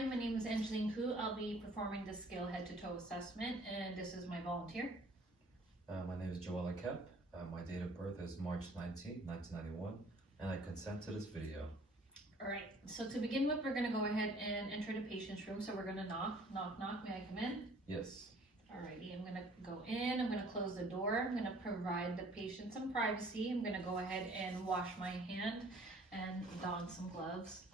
Hi, my name is Angeline Koo. I'll be performing the scale head to toe assessment, and this is my volunteer. My name is Joella Kep. My date of birth is March 19, 1991, and I consent to this video. All right, so to begin with, we're gonna go ahead and enter the patient's room. So we're gonna knock, knock, knock. May I come in? Yes. Alrighty, I'm gonna go in, I'm gonna close the door, I'm gonna provide the patient some privacy. I'm gonna go ahead and wash my hand and don some gloves.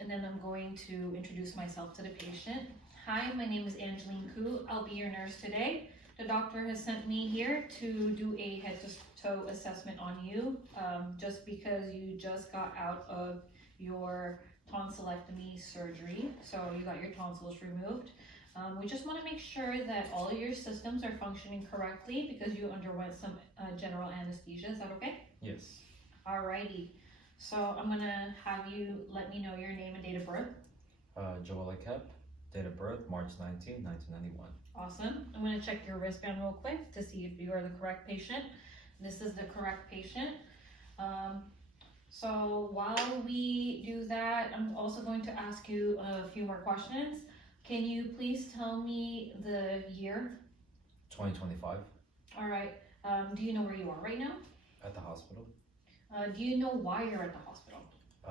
And then I'm going to introduce myself to the patient. Hi, my name is Angeline Koo. I'll be your nurse today. The doctor has sent me here to do a head to toe assessment on you, just because you just got out of your tonsillectomy surgery. So you got your tonsils removed. We just want to make sure that all of your systems are functioning correctly because you underwent some general anesthesia. Is that okay? Yes. Alrighty. So I'm gonna have you let me know your name and date of birth. Joella Kep, date of birth March 19, 1991. Awesome. I'm gonna check your wristband real quick to see if you are the correct patient. This is the correct patient. So while we do that, I'm also going to ask you a few more questions. Can you please tell me the year? 2025. All right. Do you know where you are right now? At the hospital. Do you know why you're at the hospital?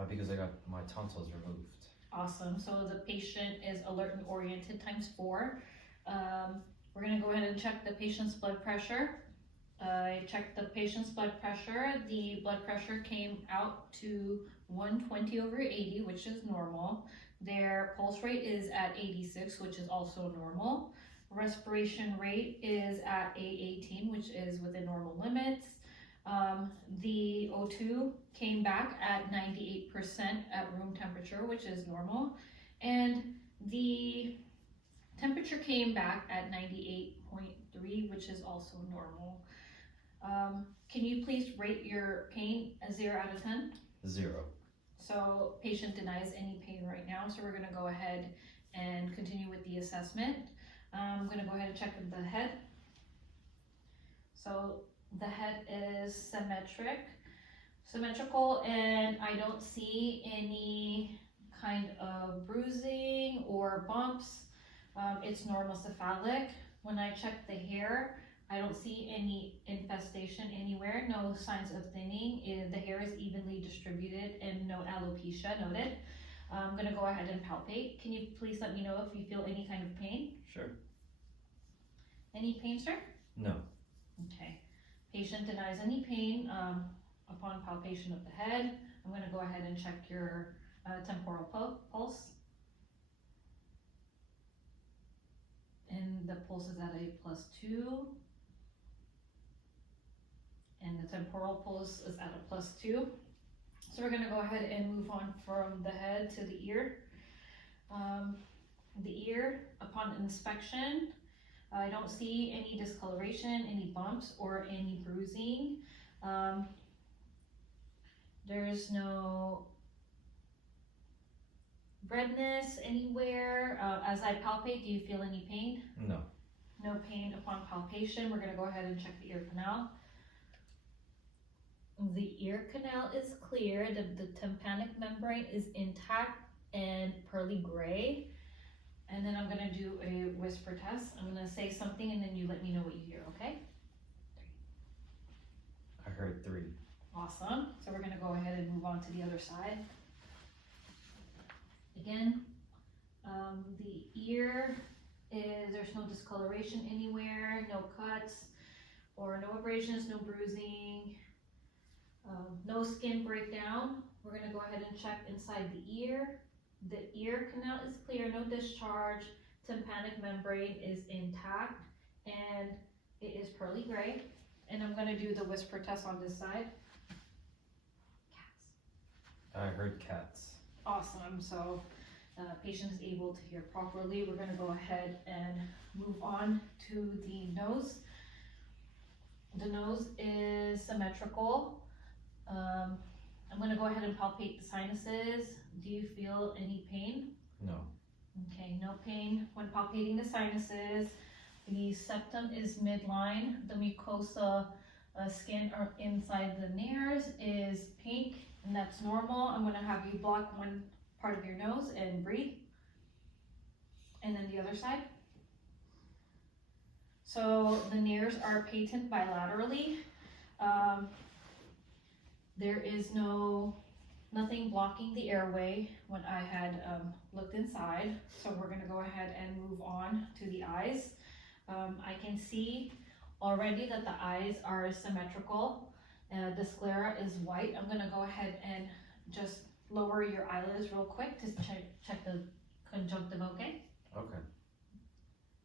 Because I got my tonsils removed. Awesome. So the patient is alert and oriented ×4. We're going to go ahead and check the patient's blood pressure. I checked the patient's blood pressure. The blood pressure came out to 120/80, which is normal. Their pulse rate is at 86, which is also normal. Respiration rate is at 818, which is within normal limits. The O2 came back at 98% at room temperature, which is normal. And the temperature came back at 98.3, which is also normal. Can you please rate your pain a 0 out of 10? 0. So patient denies any pain right now. So we're going to go ahead and continue with the assessment. I'm going to go ahead and check with the head. So the head is symmetrical, and I don't see any kind of bruising or bumps. It's normal cephalic. When I check the hair, I don't see any infestation anywhere, no signs of thinning. The hair is evenly distributed and no alopecia noted. I'm going to go ahead and palpate. Can you please let me know if you feel any kind of pain? Sure. Any pain, sir? No. Okay. Patient denies any pain upon palpation of the head. I'm going to go ahead and check your temporal pulse. And the pulse is at a +2. And the temporal pulse is at a +2. So we're going to go ahead and move on from the head to the ear. The ear, upon inspection, I don't see any discoloration, any bumps, or any bruising. There's no redness anywhere. As I palpate, do you feel any pain? No. No pain upon palpation. We're going to go ahead and check the ear canal. The ear canal is clear. The tympanic membrane is intact and pearly gray. And then I'm going to do a whisper test. I'm going to say something and then you let me know what you hear, okay? 3. I heard 3. Awesome. So we're going to go ahead and move on to the other side. Again, the ear there's no discoloration anywhere, no cuts or no abrasions, no bruising, no skin breakdown. We're going to go ahead and check inside the ear. The ear canal is clear, no discharge, tympanic membrane is intact, and it is pearly gray. And I'm going to do the whisper test on this side. Cats. I heard cats. Awesome. So patient is able to hear properly. We're going to go ahead and move on to the nose. The nose is symmetrical. I'm going to go ahead and palpate the sinuses. Do you feel any pain? No. Okay, no pain when palpating the sinuses. The septum is midline. The mucosa skin or inside the nares is pink, and that's normal. I'm going to have you block one part of your nose and breathe. And then the other side. So the nares are patent bilaterally. There is nothing blocking the airway when I had looked inside. So we're gonna go ahead and move on to the eyes. I can see already that the eyes are symmetrical. The sclera is white. I'm gonna go ahead and just lower your eyelids real quick to check the conjunctive, okay? Okay.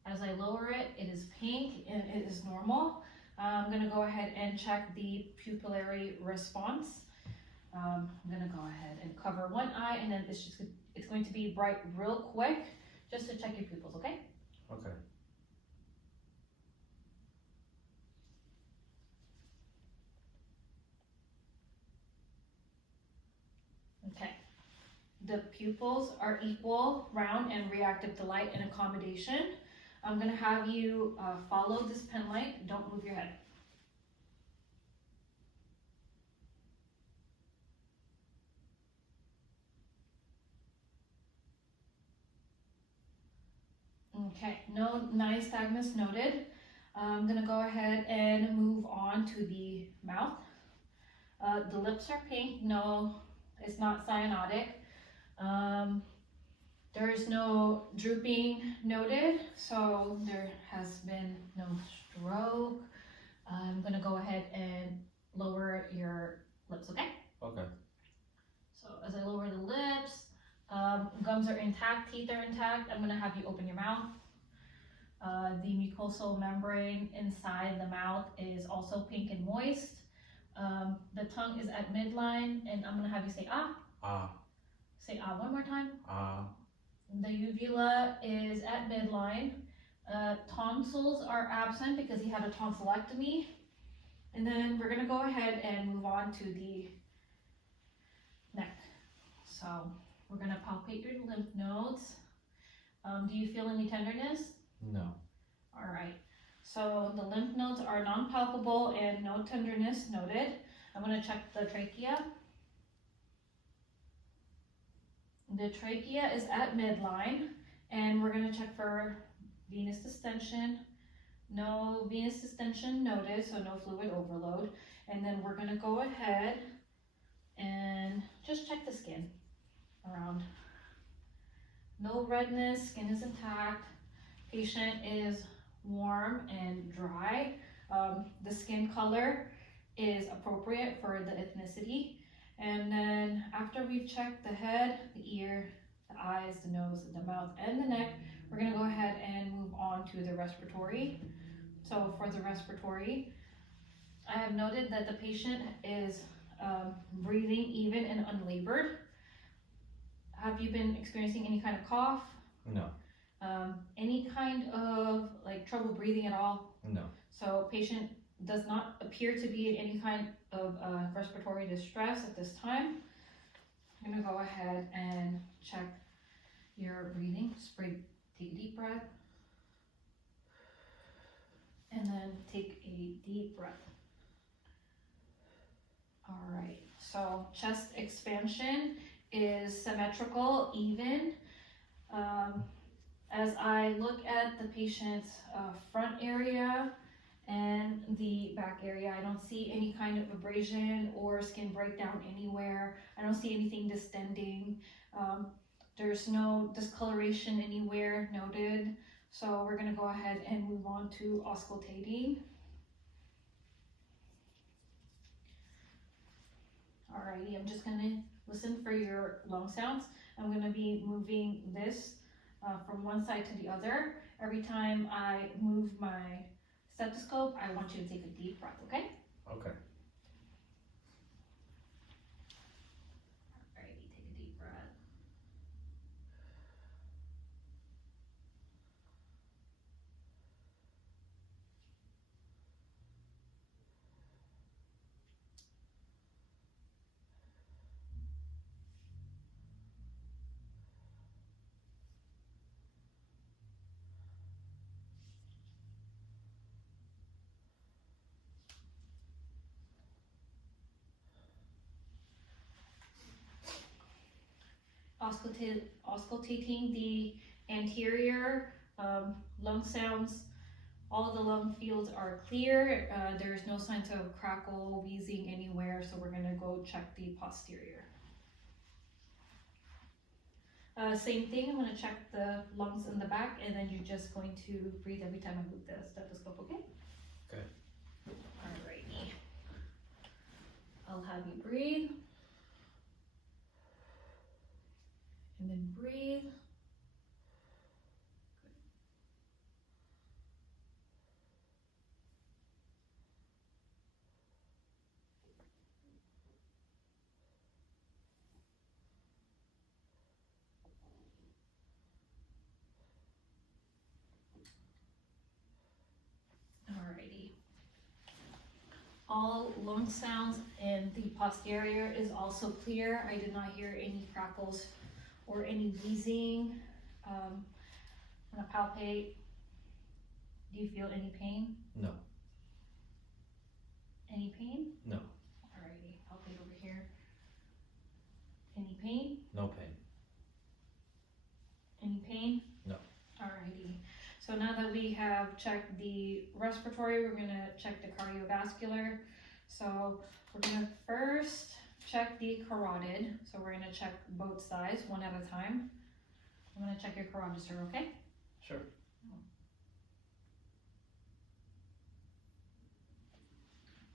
As I lower it, it is pink and it is normal. I'm gonna go ahead and check the pupillary response. I'm gonna go ahead and cover one eye, and then it's going to be bright real quick just to check your pupils, okay? Okay. Okay. The pupils are equal, round, and reactive to light and accommodation. I'm gonna have you follow this pen light. Don't move your head. Okay, no nystagmus noted. I'm gonna go ahead and move on to the mouth. The lips are pink. No, it's not cyanotic. There is no drooping noted, so there has been no stroke. I'm gonna go ahead and lower your lips, okay? Okay. So as I lower the lips, gums are intact, teeth are intact. I'm gonna have you open your mouth. The mucosal membrane inside the mouth is also pink and moist. The tongue is at midline, and I'm gonna have you say ah. Ah. Say ah one more time. Ah. The uvula is at midline. Tonsils are absent because he had a tonsillectomy. And then we're gonna go ahead and move on to the neck. So we're gonna palpate your lymph nodes. Do you feel any tenderness? No. All right. So the lymph nodes are non-palpable and no tenderness noted. I'm gonna check the trachea. The trachea is at midline, and we're gonna check for venous distension. No venous distension noted, so no fluid overload. And then we're gonna go ahead and just check the skin around. No redness, skin is intact. Patient is warm and dry. The skin color is appropriate for the ethnicity. And then after we've checked the head, the ear, the eyes, the nose, the mouth, and the neck, we're gonna go ahead and move on to the respiratory. So for the respiratory, I have noted that the patient is breathing even and unlabored. Have you been experiencing any kind of cough? No. Any kind of like trouble breathing at all? No. So patient does not appear to be in any kind of respiratory distress at this time. I'm gonna go ahead and check your breathing. Just take a deep breath. And then take a deep breath. All right, so chest expansion is symmetrical, even. As I look at the patient's front area and the back area, I don't see any kind of abrasion or skin breakdown anywhere. I don't see anything distending. There's no discoloration anywhere noted. So we're gonna go ahead and move on to auscultating. Alrighty, I'm just gonna listen for your lung sounds. I'm gonna be moving this from one side to the other. Every time I move my stethoscope, I want you to take a deep breath, okay? Okay. Alrighty, take a deep breath. auscultating the anterior lung sounds. All the lung fields are clear. There's no signs of crackle, wheezing anywhere, so we're gonna go check the posterior. Same thing, I'm gonna check the lungs in the back, and then you're just going to breathe every time I move the stethoscope, okay? Okay. Alrighty. I'll have you breathe. And then breathe. Alrighty. All lung sounds in the posterior is also clear. I did not hear any crackles or any wheezing. I'm gonna palpate. Do you feel any pain? No. Any pain? No. Alrighty, palpate over here. Any pain? No pain. Any pain? No. Alrighty. So now that we have checked the respiratory, we're gonna check the cardiovascular. So we're gonna first check the carotid. So we're gonna check both sides one at a time. I'm gonna check your carotid, sir, okay? Sure.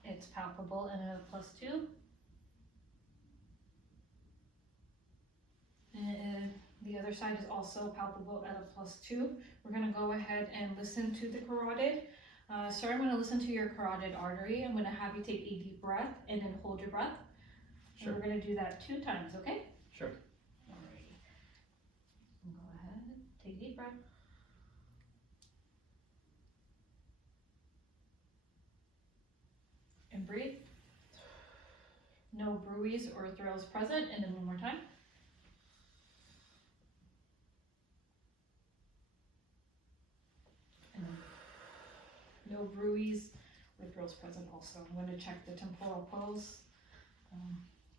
It's palpable and a +2. And the other side is also palpable at a +2. We're gonna go ahead and listen to the carotid. Sir, I'm gonna listen to your carotid artery. I'm gonna have you take a deep breath and then hold your breath. Sure. And we're gonna do that 2 times, okay? Sure. Alrighty. Go ahead, take a deep breath. And breathe. No bruise or thrills present, and then one more time. And no bruise or thrills present also. I'm going to check the temporal pulse.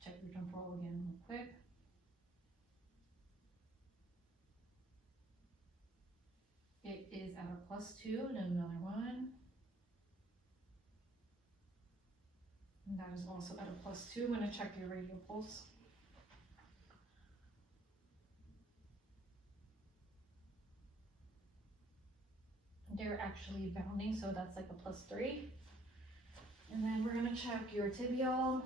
Check your temporal again real quick. It is at a +2, and another one. And that is also at a +2. I'm going to check your radial pulse. They're actually bounding, so that's like a +3. And then we're going to check your tibial.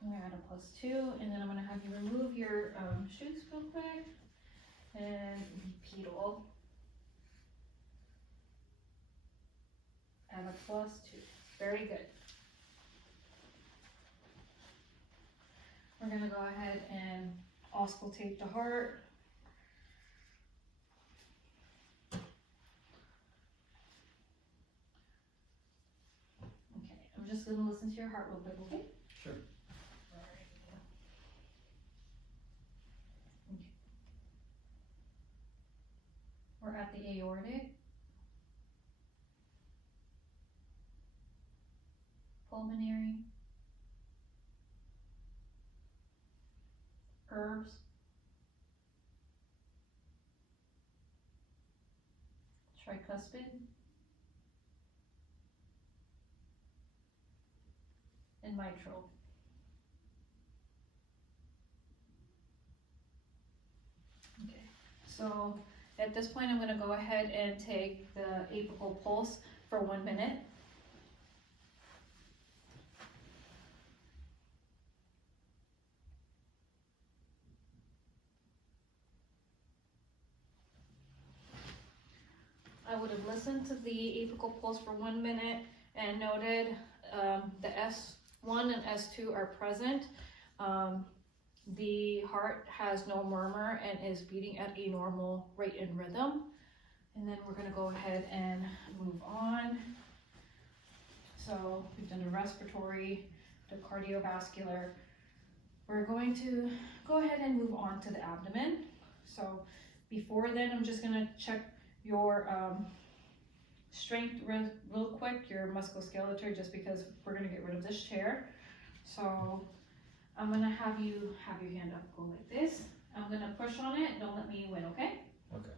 We're at a +2, and then I'm going to have you remove your shoes real quick and pedal. At a +2. Very good. We're going to go ahead and auscultate the heart. Okay, I'm just going to listen to your heart real quick, okay? Sure. Okay. We're at the aortic. Pulmonary, herbs, tricuspid, and mitral. Okay, so at this point I'm going to go ahead and take the apical pulse for 1 minute. I would have listened to the apical pulse for 1 minute and noted the S1 and S2 are present. The heart has no murmur and is beating at a normal rate and rhythm. And then we're going to go ahead and move on. So we've done the respiratory, the cardiovascular. We're going to go ahead and move on to the abdomen. So before then, I'm just going to check your strength real quick, your musculoskeletal, just because we're gonna get rid of this chair. So I'm gonna have you have your hand up, go like this. I'm gonna push on it, don't let me win, okay? Okay.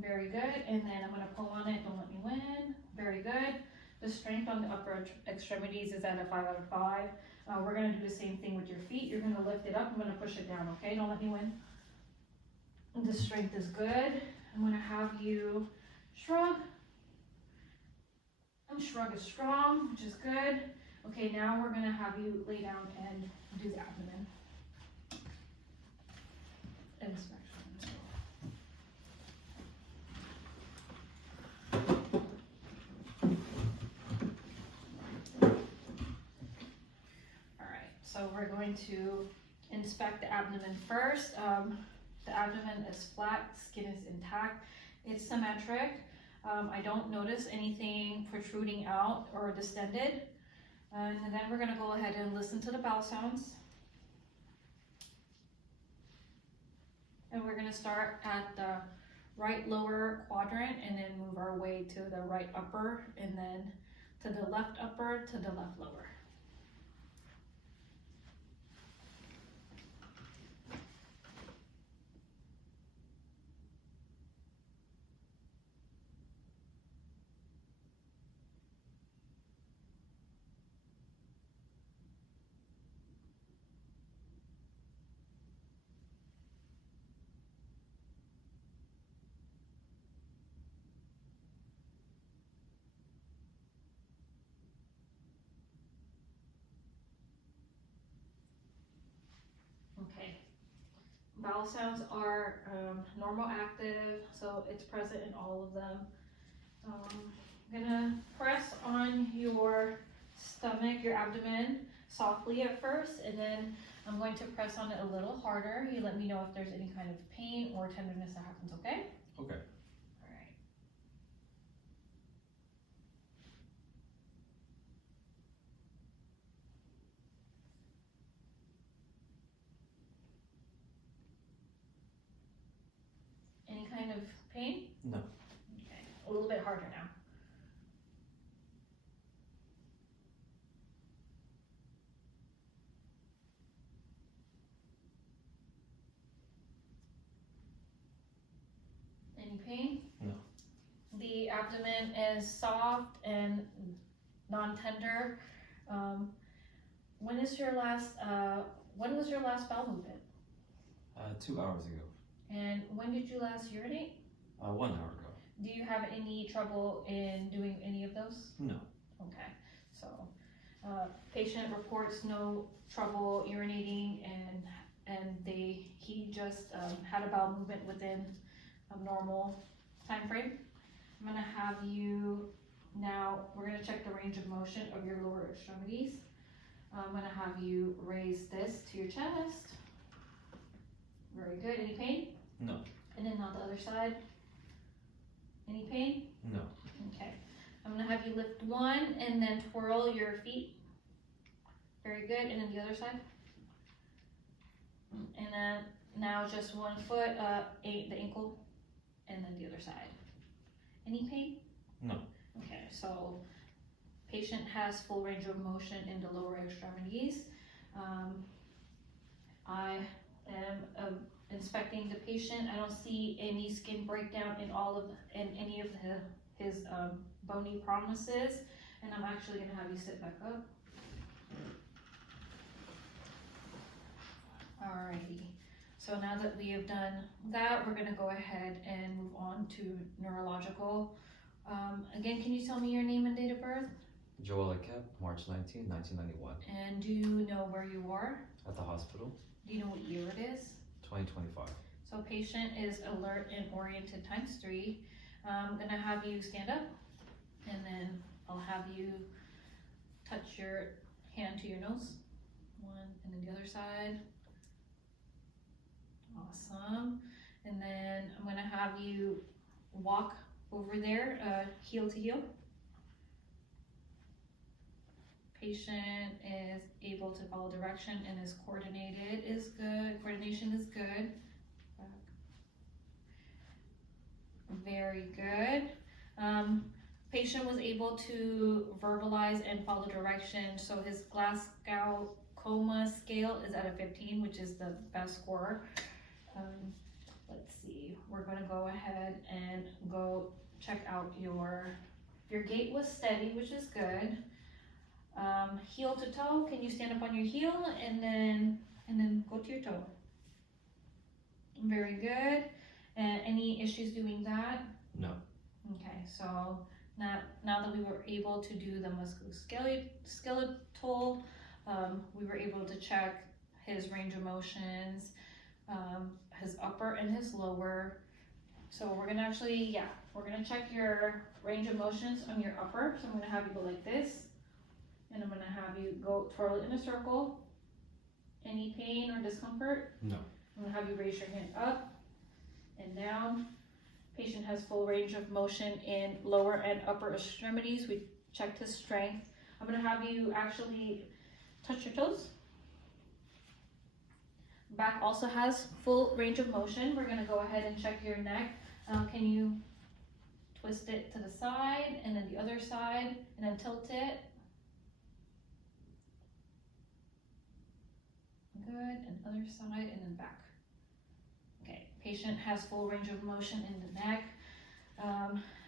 Very good, and then I'm gonna pull on it, don't let me win. Very good. The strength on the upper extremities is at a 5 out of 5. We're gonna do the same thing with your feet. You're gonna lift it up, I'm gonna push it down, okay? Don't let me win. The strength is good. I'm gonna have you shrug. And shrug is strong, which is good. Okay, now we're gonna have you lay down and do the abdomen. And inspection as well. Alright, so we're going to inspect the abdomen first. The abdomen is flat, skin is intact, it's symmetric. I don't notice anything protruding out or distended. And then we're gonna go ahead and listen to the bowel sounds. And we're gonna start at the right lower quadrant and then move our way to the right upper and then to the left upper to the left lower. Okay, bowel sounds are normal active, so it's present in all of them. I'm gonna press on your stomach, your abdomen, softly at first, and then I'm going to press on it a little harder. You let me know if there's any kind of pain or tenderness that happens, okay? Okay. Alright. Any kind of pain? No. Okay, a little bit harder now. Any pain? No. The abdomen is soft and non-tender. When was your last bowel movement? 2 hours ago. And when did you last urinate? 1 hour ago. Do you have any trouble in doing any of those? No. Okay, so patient reports no trouble urinating, and he just had a bowel movement within a normal time frame. I'm gonna have you now. We're gonna check the range of motion of your lower extremities. I'm gonna have you raise this to your chest. Very good. Any pain? No. And then on the other side. Any pain? No. Okay. I'm gonna have you lift one and then twirl your feet. Very good. And then the other side. And then now just 1 foot, the ankle, and then the other side. Any pain? No. Okay, so patient has full range of motion in the lower extremities. I am inspecting the patient. I don't see any skin breakdown in any of his bony promises, and I'm actually gonna have you sit back up. Alrighty, so now that we have done that, we're gonna go ahead and move on to neurological. Again, can you tell me your name and date of birth? Joella Kep, March 19, 1991. And do you know where you are? At the hospital. Do you know what year it is? 2025. So patient is alert and oriented ×3. I'm gonna have you stand up, and then I'll have you touch your hand to your nose. One, and then the other side. Awesome. And then I'm gonna have you walk over there, heel to heel. Patient is able to follow direction and is coordinated, is good. Coordination is good. Very good. patient was able to verbalize and follow directions. So his Glasgow Coma scale is at a 15, which is the best score. Let's see, we're gonna go ahead and go check out your gait was steady, which is good. Heel to toe, can you stand up on your heel and then go to your toe? Very good. And any issues doing that? No. Okay, so now that we were able to do the musculoskeletal, we were able to check his range of motions, his upper and his lower. So we're gonna we're gonna check your range of motions on your upper. So I'm gonna have you go like this, and I'm gonna have you go twirl it in a circle. Any pain or discomfort? No. I'm gonna have you raise your hand up and down. Patient has full range of motion in lower and upper extremities. We checked his strength. I'm gonna have you actually touch your toes. Back also has full range of motion. We're gonna go ahead and check your neck. Can you twist it to the side and then the other side and then tilt it? Good, and other side and then back. Okay, patient has full range of motion in the neck.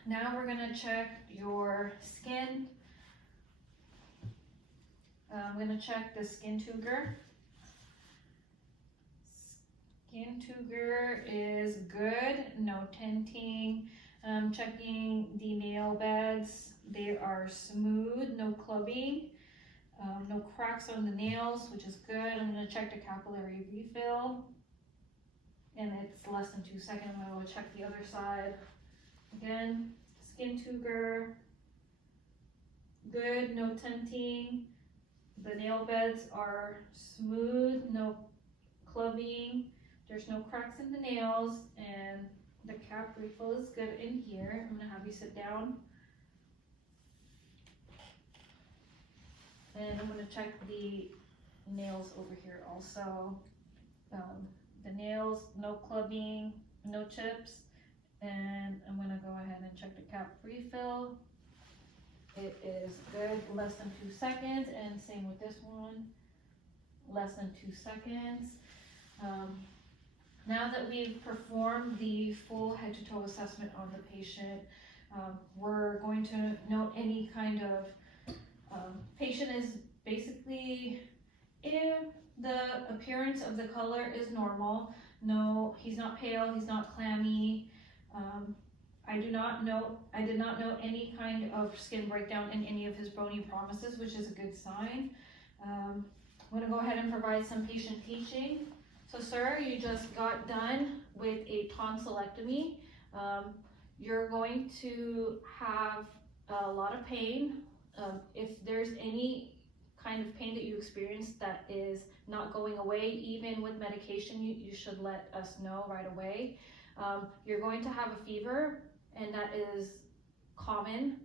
Now we're gonna check your skin. I'm gonna check the skin tuger. Skin tuger is good, no tinting. Checking the nail beds, they are smooth, no clubbing, no cracks on the nails, which is good. I'm gonna check the capillary refill, and it's less than 2 seconds. I'm gonna go check the other side. Again, skin tuger, good, no tinting. The nail beds are smooth, no clubbing. There's no cracks in the nails, and the cap refill is good in here. I'm gonna have you sit down. And I'm gonna check the nails over here also. The nails, no clubbing, no chips. And I'm gonna go ahead and check the cap refill. It is good, less than 2 seconds, and same with this one, less than 2 seconds. Now that we've performed the full head to toe assessment on the patient, we're going to note any kind of patient is basically, if the appearance of the color is normal, no, he's not pale, he's not clammy. I did not note any kind of skin breakdown in any of his bony promises, which is a good sign. I'm going to go ahead and provide some patient teaching. So sir, you just got done with a tonsillectomy. You're going to have a lot of pain. If there's any kind of pain that you experience that is not going away, even with medication, you should let us know right away. You're going to have a fever, and that is common.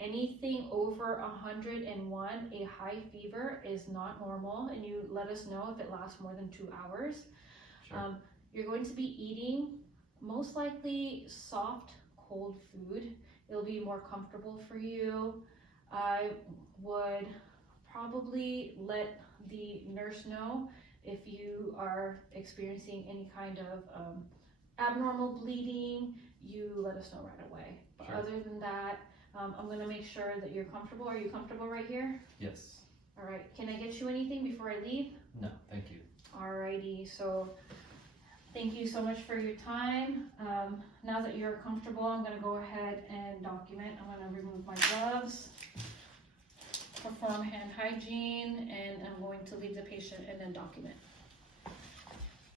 Anything over 101, a high fever, is not normal, and you let us know if it lasts more than 2 hours. Sure. You're going to be eating most likely soft, cold food. It'll be more comfortable for you. I would probably let the nurse know if you are experiencing any kind of abnormal bleeding. You let us know right away. But Sure. Other than that, I'm going to make sure that you're comfortable. Are you comfortable right here? Yes. All right. Can I get you anything before I leave? No, thank you. Alrighty. So thank you so much for your time. Now that you're comfortable, I'm going to go ahead and document. I'm going to remove my gloves, perform hand hygiene, and I'm going to leave the patient and then document.